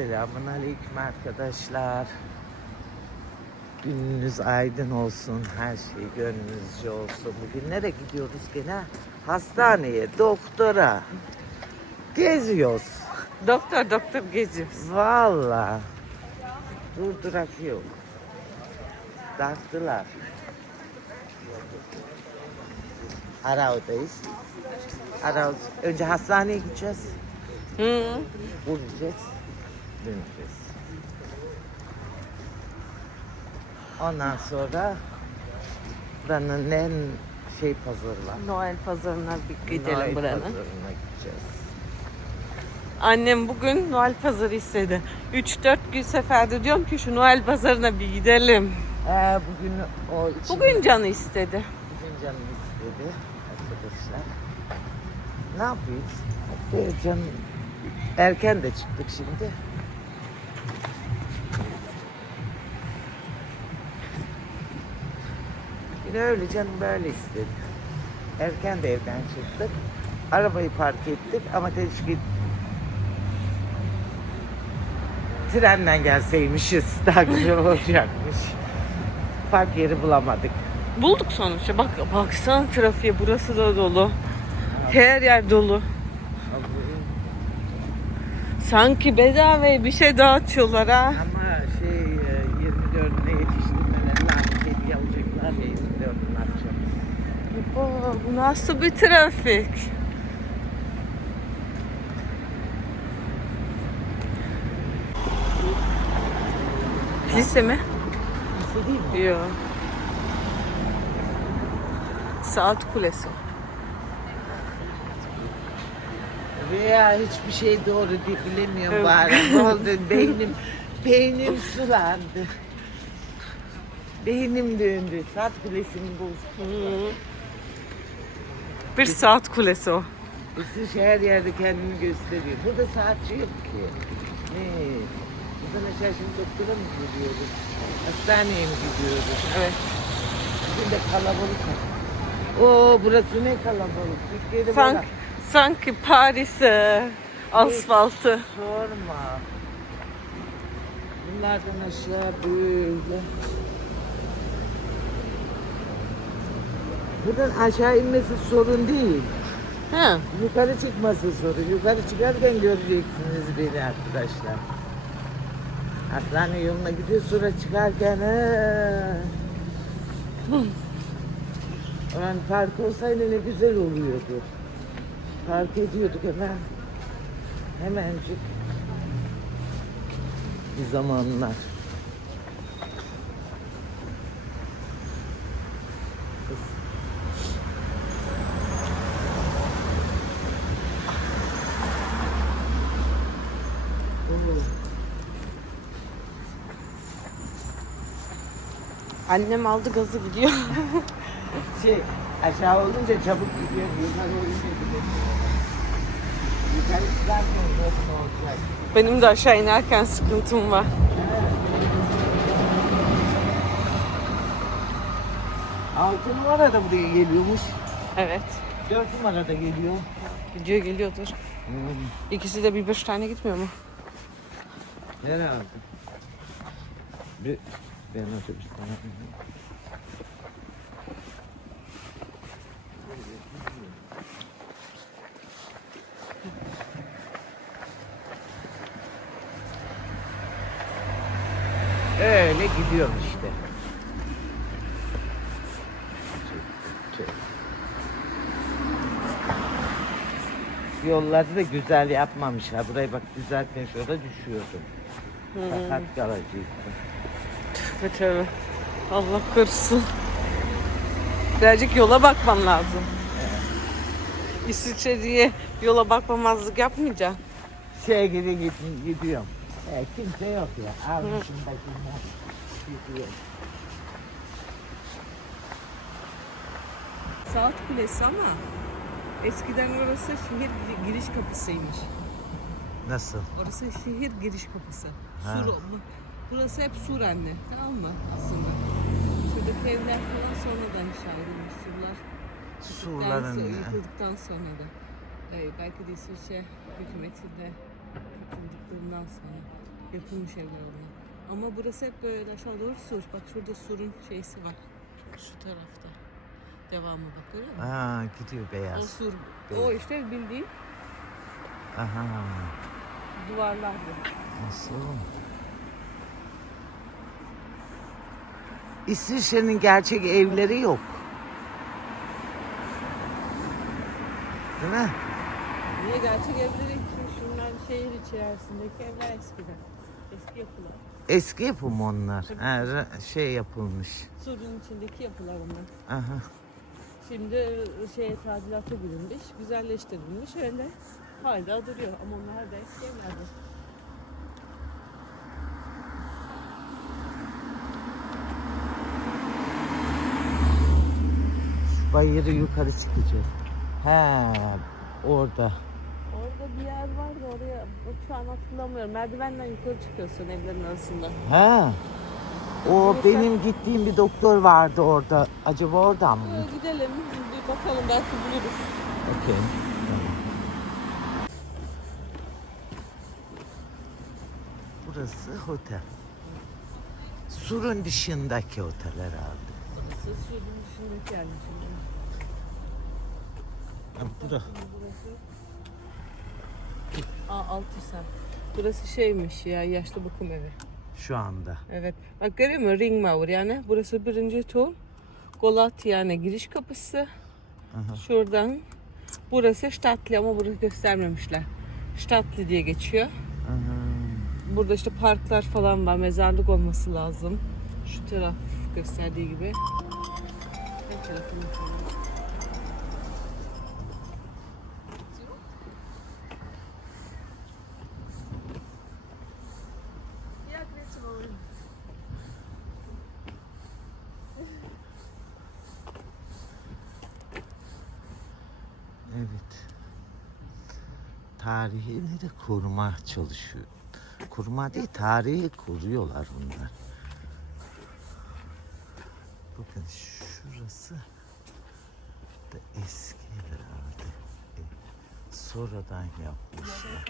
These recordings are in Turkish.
Selamun aleyküm arkadaşlar. Gününüz aydın olsun. Her şey gönlünüzce olsun. Bugün nereye gidiyoruz gene? Hastaneye, doktora. Geziyoruz. Doktor doktor geziyoruz. Valla. Durdurak yok. Taktılar. Arav'dayız. Arav. Önce hastaneye gideceğiz. Hı. Bulacağız. Döneceğiz. Ondan sonra buranın en şey pazarı var. Noel pazarına bir gidelim Noel buranın. Pazarına gideceğiz. Annem bugün Noel pazarı istedi. 3-4 gün seferde diyorum ki şu Noel pazarına bir gidelim. Ee, bugün o için, Bugün canı istedi. bugün canım istedi arkadaşlar. Ne yapıyoruz? Canım erken de çıktık şimdi. Yine öyle canım böyle istedi. Erken de evden çıktık. Arabayı park ettik ama keşke trenden gelseymişiz. Daha güzel olacakmış. Park yeri bulamadık. Bulduk sonuçta. Bak baksana trafiğe burası da dolu. Her yer dolu. Sanki bedavaya bir şey dağıtıyorlar ha. Ama şey e, 24'üne yetiştirmeleri lazım. Hediye alacaklar ya 24'ünün akşam. Bu nasıl bir trafik? Lise mi? İstediğim mi? Yok. Saat kulesi. Veya hiçbir şey doğru değil bilemiyorum Evet. bari. Ne oldu? Beynim, beynim sulandı. Beynim döndü. Saat kulesini bul. Bir saat kulesi o. Üstü her yerde kendini gösteriyor. Burada saatçi yok ki. Ne? Buradan aşağı şimdi doktora mı gidiyoruz? Hastaneye mi gidiyoruz? Evet. Bugün de kalabalık. Oo burası ne kalabalık. Türkiye'de Sanki, böyle sanki Paris e, asfaltı. sorma. Bunlardan aşağı böyle. Buradan aşağı inmesi sorun değil. He. Yukarı çıkması sorun. Yukarı çıkarken göreceksiniz beni arkadaşlar. Hastane yoluna gidiyor sonra çıkarken. Ulan park olsaydı ne güzel oluyordu. Park ediyorduk hemen. Hemencik. Bir zamanlar. Annem aldı gazı gidiyor. Şey, aşağı olunca çabuk gidiyor, yukarı olunca gidiyor. Yukarı çıkarken nasıl olacak? Benim de aşağı inerken sıkıntım var. Altı numara da buraya geliyormuş. Evet. Dört numara da geliyor. Gidiyor geliyordur. İkisi de bir beş tane gitmiyor mu? Herhalde. Bir, ben otobüs sana. Öyle gidiyorum işte. Yolları da güzel yapmamışlar. Burayı bak düzeltme şurada düşüyordum. Sakat kalacaktım. Evet evet. Allah korusun. Birazcık yola bakman lazım. İsviçre diye yola bakmamazlık yapmayacaksın. Şeye gidi git, gidiyorum. E, kimse yok ya. Başımdan. Gidiyorum. Saat Kulesi ama eskiden orası şehir giriş kapısıymış. Nasıl? Orası şehir giriş kapısı. Ha. Sur, burası hep sur anne. Tamam mı aslında? Şuradaki evler falan sonradan inşa edilmiş surlar. Surların ya. yıkıldıktan sonra da. Ee, belki de İsviçre hükümeti de yıkıldıklarından sonra. Yapılmış evler onlar. Ama burası hep böyle aşağı doğru sur. Bak şurada surun şeysi var. Şu tarafta. Devamı bak görüyor musun? Aa gidiyor O beyaz. sur. Beyaz. O işte bildiğin Aha. duvarlardı. Nasıl? İsviçre'nin gerçek evleri yok. Değil mi? Niye gerçek evleri için şunlar şehir içerisindeki evler eskiden. Eski yapılar. Eski yapım onlar. Ha, şey yapılmış. Surun içindeki yapılar onlar. Aha. Şimdi şeye tadilata girilmiş, güzelleştirilmiş öyle hala duruyor ama onlar da eski evlerdi. Bayırı yukarı çıkacağız. He, orada. Orada bir yer vardı oraya şu an hatırlamıyorum. Merdivenden yukarı çıkıyorsun evlerin arasında. He. O Neyse. benim gittiğim bir doktor vardı orada. Acaba oradan mı? Böyle gidelim bir bakalım belki buluruz. Okey. Burası otel. Surun dışındaki otel herhalde. Burası surun dışındaki şimdi. Ha, bura. Burası Aa Altısem. Burası şeymiş ya yaşlı bakım evi. Şu anda. Evet. Bak görüyor musun? Ringmauer yani. Burası birinci tur. Golat yani giriş kapısı. Aha. Şuradan. Burası Stadtli ama burası göstermemişler. Stadtli diye geçiyor. Aha. Burada işte parklar falan var. Mezarlık olması lazım. Şu taraf gösterdiği gibi. Ne tarafını falan. Evet. Tarihini de koruma çalışıyor. Koruma değil, tarihi koruyorlar bunlar. Bakın şurası da eski herhalde. E, Sonradan yapmışlar.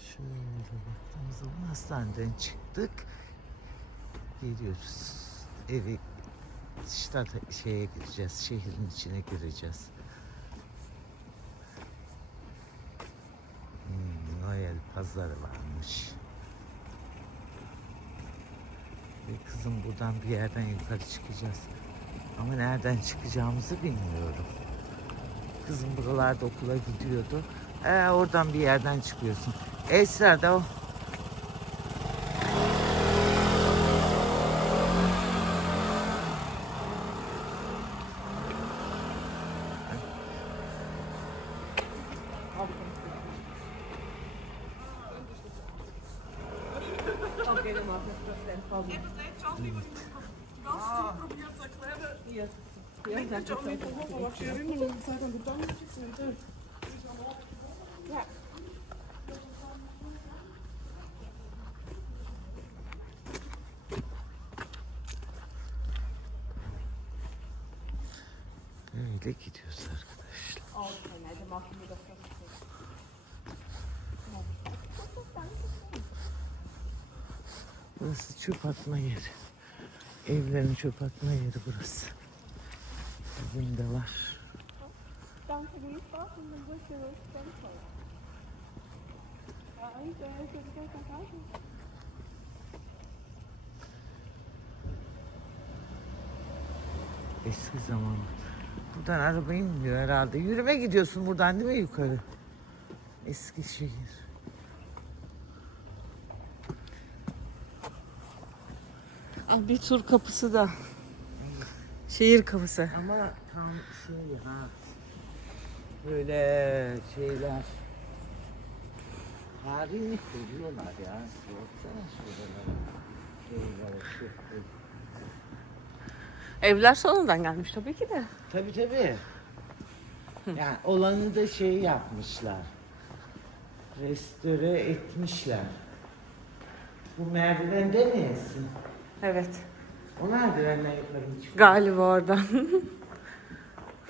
Şöyle baktığımız zaman hastaneden çıktık. Geliyoruz. Evi işte şeye gireceğiz. Şehrin içine gireceğiz. Hmm, Noel pazarı varmış. Ve kızım buradan bir yerden yukarı çıkacağız. Ama nereden çıkacağımızı bilmiyorum. Kızım buralarda okula gidiyordu. Ee, oradan bir yerden çıkıyorsun. Esra da o. Öyle gidiyoruz arkadaşlar. Burası çöp atma yeri. Evlerin çöp atma yeri burası. Bugün de var. Eski zaman. Buradan araba inmiyor herhalde. Yürüme gidiyorsun buradan değil mi yukarı? Eskişehir. Ah bir tur kapısı da. Şehir kapısı. Ama tam şey ha. Böyle şeyler. Tarihini koruyorlar ya. Baksana şuralara. Şuralara, şu- Evler sonradan gelmiş tabii ki de. Tabii tabii. Yani olanı da şey yapmışlar. Restore etmişler. Bu merdiven demeyesin. Evet. O merdivenden yukarı mı çıkıyor? Galiba oradan.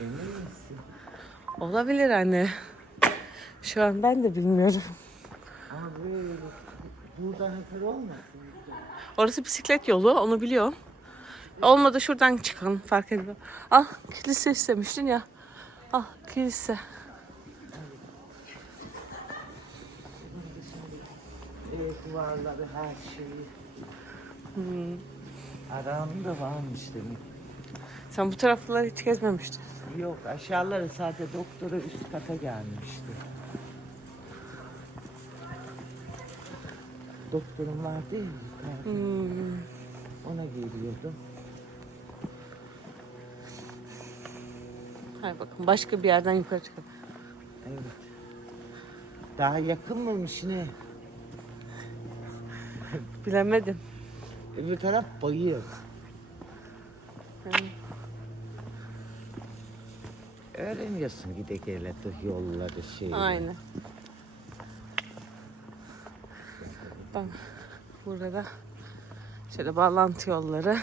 Emin misin? Olabilir anne. Şu an ben de bilmiyorum. Ama böyle buradan yukarı olmasın? Orası bisiklet yolu onu biliyorum. Olmadı şuradan çıkalım fark etmiyor. Al kilise istemiştin ya. Al kilise. Evet duvarları her şeyi. Hmm. Aramda varmış demek. Sen bu tarafları hiç gezmemiştin. Yok aşağıları sadece doktora üst kata gelmişti. Doktorum var değil mi? yukarıda? Hmm. Ona geliyordum. Hay bakın başka bir yerden yukarı çıkalım. Evet. Daha yakın mıymış ne? Bilemedim. Öbür taraf bayır. Hmm. Öğreniyorsun gide gele yolları şey. Aynen. Bak burada da şöyle bağlantı yolları.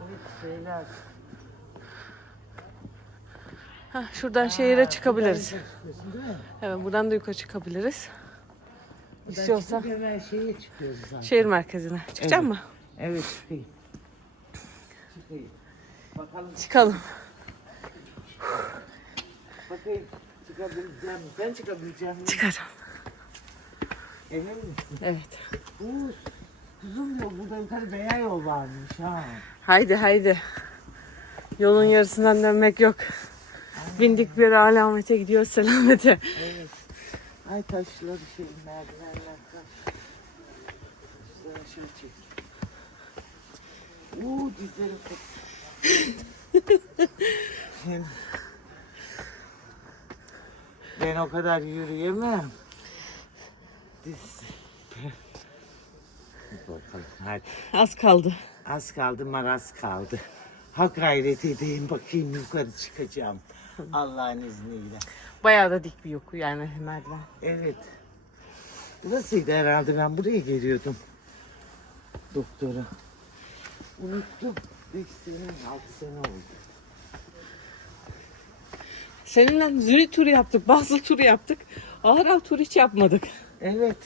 Evet, şeyler. Ha, şuradan şehire çıkabiliriz. Mi? Evet buradan da yukarı çıkabiliriz. İstiyorsan çıkıp hemen şeye çıkıyoruz zaten. şehir merkezine. Çıkacak mı? Evet çıkayım. Çıkayım. Bakalım Çıkalım. bakayım çıkabileceğim mi? Sen çıkabilecek misin? Çıkarım. Emin misin? Evet. Bu uzun yol burada yukarı veya yol varmış ha. Haydi haydi. Yolun yarısından dönmek yok. Bindik bir alamete gidiyor selamete. Evet. Ay taşları şey merdivenler taş. Taşları aşağı çek. Uuu dizlerim koptu. ben, o kadar yürüyemem. Diz. Bakalım hadi. Az kaldı. Az kaldı maraz kaldı. Ha gayret edeyim bakayım yukarı çıkacağım. Allah'ın izniyle. Bayağı da dik bir yoku yani merdiven. Evet. Burasıydı herhalde ben buraya geliyordum. Doktora. Unuttum. 5 sene, 6 sene oldu. Seninle Zürih turu yaptık, Basel turu yaptık. Aral turu hiç yapmadık. Evet.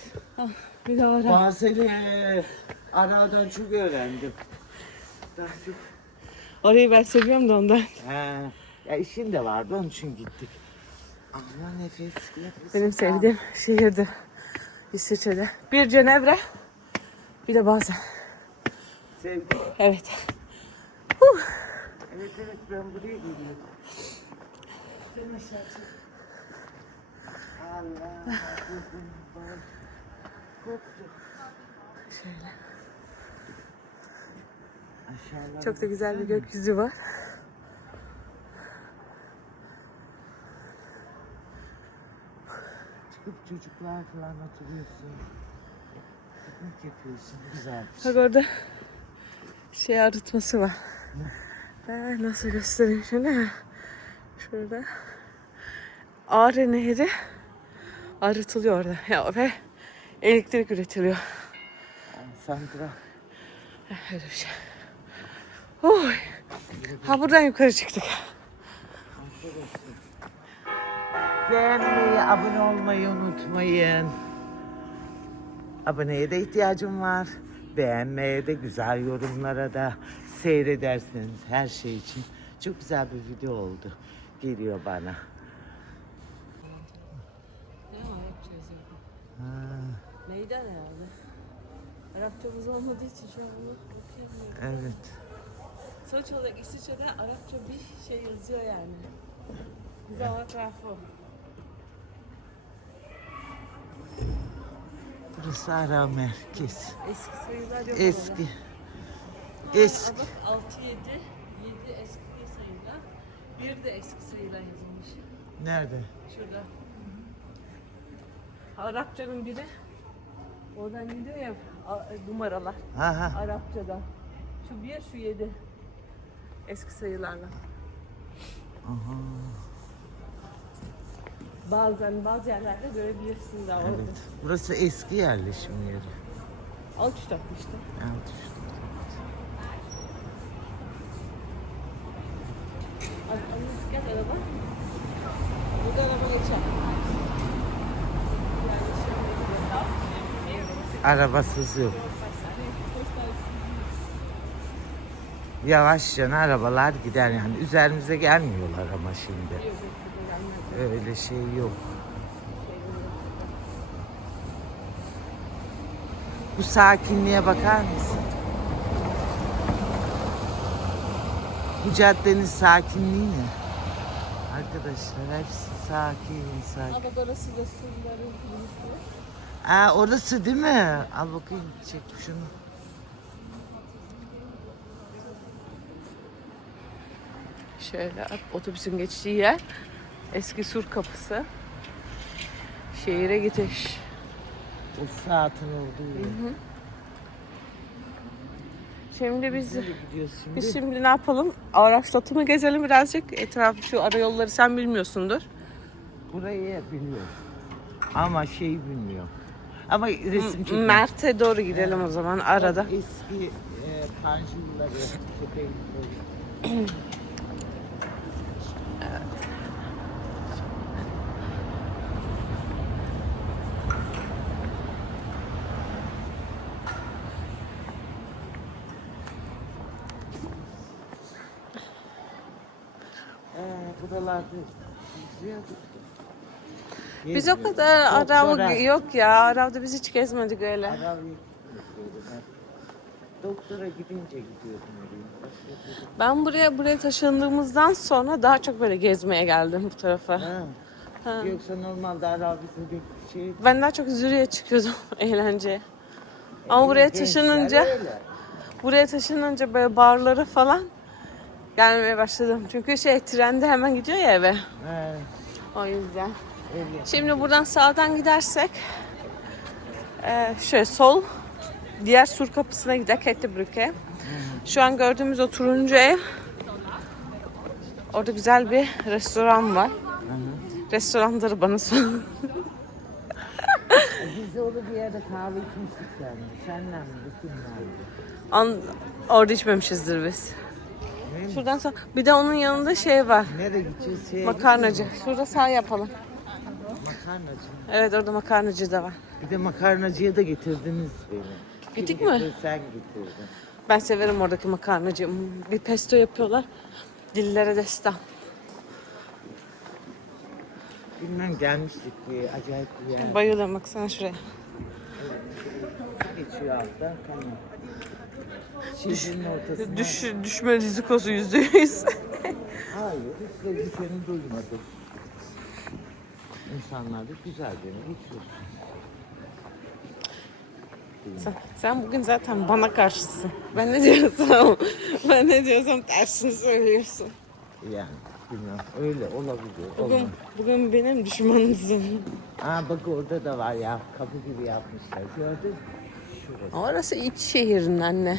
Bir de Aral. Bazıları aradan çok öğrendim. Daha çok. Orayı ben seviyorum da ondan. Ha, ya işin de vardı onun için gittik. Ama nefes nefes. Benim sevdiğim şehirdi. İsviçre'de. Bir Cenevre, bir de Basel. Sevdim. Evet. Evet evet ben buraya geliyordum. Sen aşağı çık. Allah kuzum bak. Koptu. Şöyle. Çok da güzel bir gökyüzü var. Çıkıp çocuklar falan oturuyorsun. Piknik yapıyorsun. Güzel bir Bak şey. orada şey arıtması var. Ee, nasıl göstereyim şunu? Şurada. Ağrı Nehri arıtılıyor orada. Ya, ve elektrik üretiliyor. Yani Sandra. Öyle bir şey. Oy. Ha buradan yukarı çıktık. Beğenmeyi, abone olmayı unutmayın. Aboneye de ihtiyacım var. Beğenmeye de, güzel yorumlara da seyredersiniz her şey için. Çok güzel bir video oldu. Geliyor bana. Meydan herhalde. Arapçamız olmadığı için şu an okuyamıyorum. evet. Sonuç olarak İsviçre'de Arapça bir şey yazıyor yani. Güzel tarafı Burası ara merkez. Eski sayılar yok Eski. Eski. Bak 6 7 7 eski sayılar. Bir de eski sayılar yazılmış. Nerede? Şurada. Arapçanın biri oradan gidiyor ya numaralar Ha ha. Arapçadan. Şu bir şu yedi. Eski sayılarla. Aha. Bazen bazı yerlerde görebilirsin daha orada. Evet. Burası eski yerleşim yeri. Alt üst işte. Alt üst. Gel araba. Burada araba geçer. Arabasız yok. Yavaşça arabalar gider yani. Üzerimize gelmiyorlar ama şimdi. Öyle şey yok. Bu sakinliğe bakar mısın? Bu caddenin sakinliği ne? Arkadaşlar hepsi sakin sakin. Ama burası da surların kilisi. Aa, orası değil mi? Al bakayım çek şunu. Şöyle otobüsün geçtiği yer. Eski sur kapısı. Şehire gidiş. O saatin olduğu yer. Şimdi biz şimdi? biz şimdi ne yapalım? Araçlatımı gezelim birazcık. Etrafı şu ara yolları sen bilmiyorsundur. Burayı biliyorum. Ama şey bilmiyorum. Ama resim çekiyorum. Mert'e doğru gidelim o zaman arada. Eski e, panjurları, köpekleri. Ee, buralarda geziyorduk. Biz o kadar Arav yok ya. Arav'da biz hiç gezmedik öyle. Aravya'ya gitmiyordum ben. Doktora gidince gidiyordum oraya. Başka Ben buraya buraya taşındığımızdan sonra daha çok böyle gezmeye geldim bu tarafa. Ha. Ha. Yoksa normalde bir şey... Ben daha çok zürüye çıkıyordum eğlenceye. Ama buraya Gençler taşınınca öyle. buraya taşınınca böyle barları falan gelmeye başladım. Çünkü şey trende hemen gidiyor ya eve. Ha, O yüzden. Şimdi buradan sağdan gidersek eee şöyle sol diğer sur kapısına gider Kettebrücke. Şu an gördüğümüz o turuncu ev orada güzel bir restoran var. Restoranları bana sor. Biz de orada bir yerde kahve içmiştik seninle. Senle mi? An- orada içmemişizdir biz. Şuradan sonra bir de onun yanında şey var. Nereye gideceğiz? Şeye Makarnacı. Şurada sağ yapalım. Makarnacı. Evet orada makarnacı da var. Bir de makarnacıya da getirdiniz beni. Gittik Kim mi? getirdi, Sen getirdin. Ben severim oradaki makarnacı. Bir pesto yapıyorlar. Dillere destan. Bilmem gelmiştik bir acayip bir yer. Bayılıyorum baksana şuraya. Geçiyor alttan tamam. Şehrin ortasına. Düş, düşme rizikosu yüzde yüz. Hayır, hiç de düşeni duymadım. İnsanlar da güzel beni sen, sen bugün zaten bana karşısın. Ben ne diyorsam, ben ne diyorsam tersini söylüyorsun. Yani bilmem öyle olabiliyor. Bugün, Olmaz. bugün benim düşmanımsın. Aa bak orada da var ya kapı gibi yapmışlar. Gördün mü? Şurası. Orası iç şehrin anne.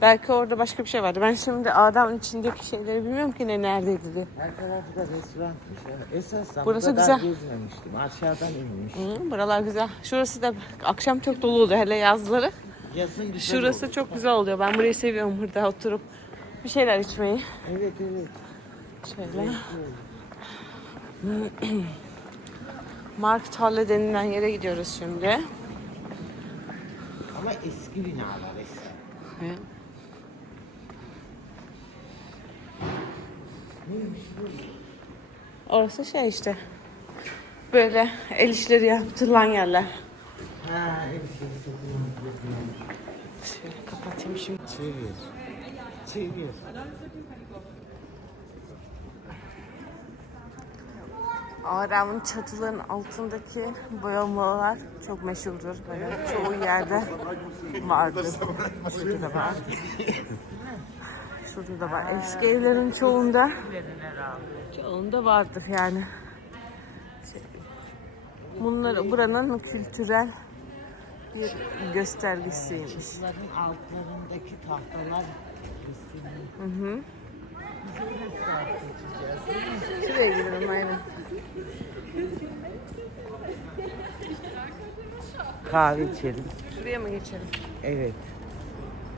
Belki orada başka bir şey vardı. Ben şimdi adamın içindeki şeyleri bilmiyorum ki ne neredeydi diye. Her tarafı da restoranmış. Esasında Burası bu kadar güzel. gezmemiştim. Aşağıdan inmiştim. Hı, buralar güzel. Şurası da akşam çok dolu oluyor hele yazları. Yazın güzel Şurası olur. çok güzel oluyor. Ben burayı seviyorum burada oturup bir şeyler içmeyi. Evet evet. Şöyle. Markthalle denilen yere gidiyoruz şimdi. Ama eski binalar eski. Neymiş Orası şey işte. Böyle el işleri yaptırılan yerler. Ha eski. Şöyle kapatayım şimdi. Çevir. Çevir. Aramın çatıların altındaki boyamalar çok meşhurdur. Böyle çoğu yerde vardır. Şurada da var. Şurada da var. Eski evlerin çoğunda çoğunda vardır yani. Bunlar buranın kültürel bir göstergesiymiş. Bunların altlarındaki tahtalar. Hı hı. Şuraya gidelim aynen. Kahve içelim. Şuraya mı geçelim? Evet.